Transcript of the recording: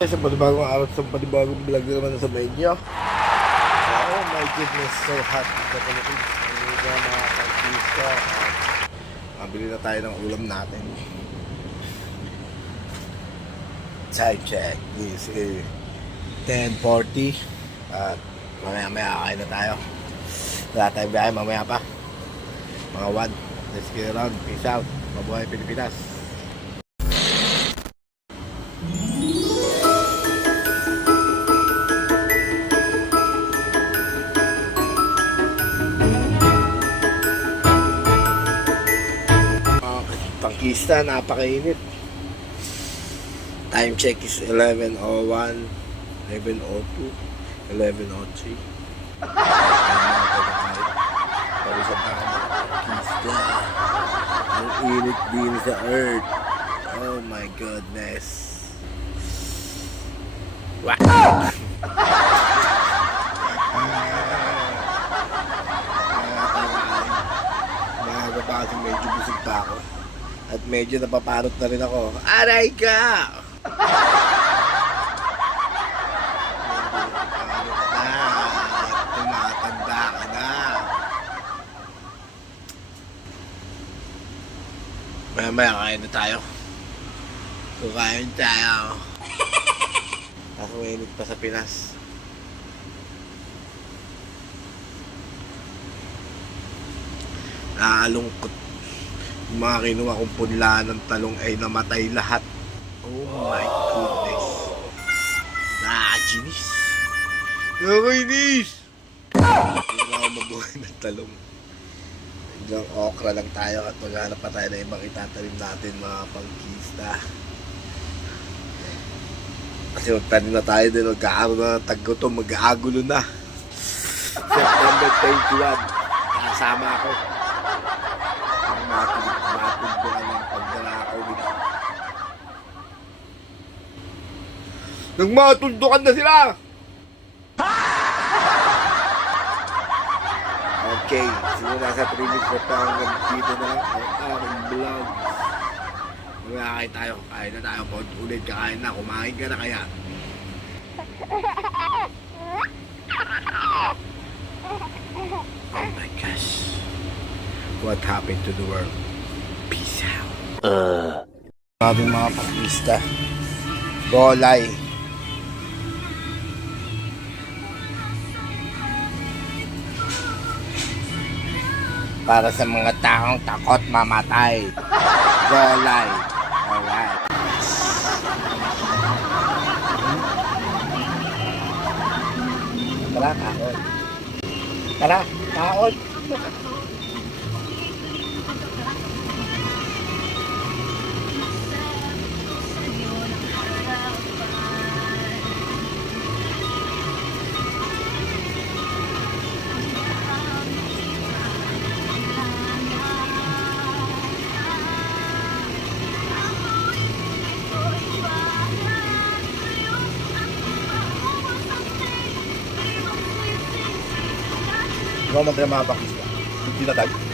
Sa panibagong araw, sa panibagong vlog na naman sa medyo. Oh my goodness, so hot in the Philippines. Ang mga pag-isa. Mabili na tayo ng ulam natin. Time check is 10:40 at mamaya kakain na tayo. Wala tayong biyahe mamaya pa. Mga 1. Let's get around. Peace out. Mabuhay Pilipinas. Tangkista, napakainit. Time check is 11:01, 11:02, 11:03. Parisan tayo ng tangkista. Ang init din sa earth. Oh my goodness. Wow! Maaga pa kasi medyo busog pa ako. At medyo napaparot na rin ako. Aray ka! Tumatanda ka na. Maya kain na tayo. Kukain tayo. Ako mainit pa sa Pinas. Naalungkot. Yung mga kinuha kong punla ng talong ay namatay lahat. Oh my goodness. Nakakachinis. Nakakainis. Hindi ako mabuhay ng talong. Hanggang okra lang tayo at maghanap pa tayo na ibang itatanim natin mga pangkista. Kasi magtanim na tayo din. Magkakaroon na ng taggutom. Mag-aagulo na. September 21. Kasama ako. Matuldukan ng pagdalakaw nila. Nagmatuldukan na sila! Okay, simula sa 3 minutes na hanggang dito na lang ang aking vlog. Magkakain tayo, kain na tayo. Ulit kakain na, kumain ka na kaya. Oh my gosh. What happened to the world? Peace out. Maraming mga pakista. Golay. Para sa mga taong takot mamatay. Golay. Alright. Tara, taon. Tara, taon. Ikaw magkaya mga pakista. Hindi na tayo.